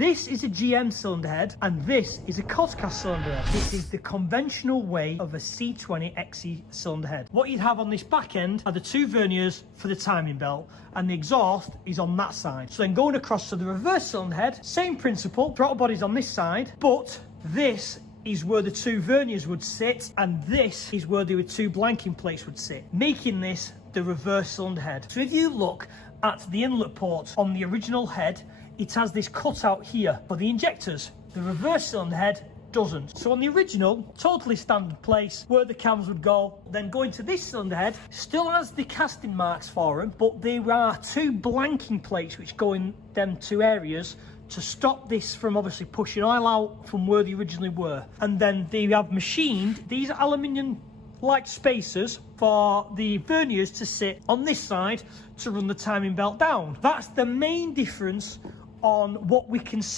This is a GM cylinder head and this is a Coscast cylinder head. This is the conventional way of a C20XE cylinder head. What you'd have on this back end are the two verniers for the timing belt and the exhaust is on that side. So then going across to the reverse cylinder head, same principle, throttle body's on this side, but this is where the two verniers would sit and this is where the two blanking plates would sit, making this the reverse cylinder head. So if you look at the inlet port on the original head, it has this cutout here for the injectors. The reverse cylinder head doesn't. So on the original, totally standard place where the cams would go. Then going to this cylinder head, still has the casting marks for them, but there are two blanking plates which go in them two areas to stop this from obviously pushing oil out from where they originally were. And then they have machined these aluminium like spacers for the verniers to sit on this side to run the timing belt down. That's the main difference on what we can see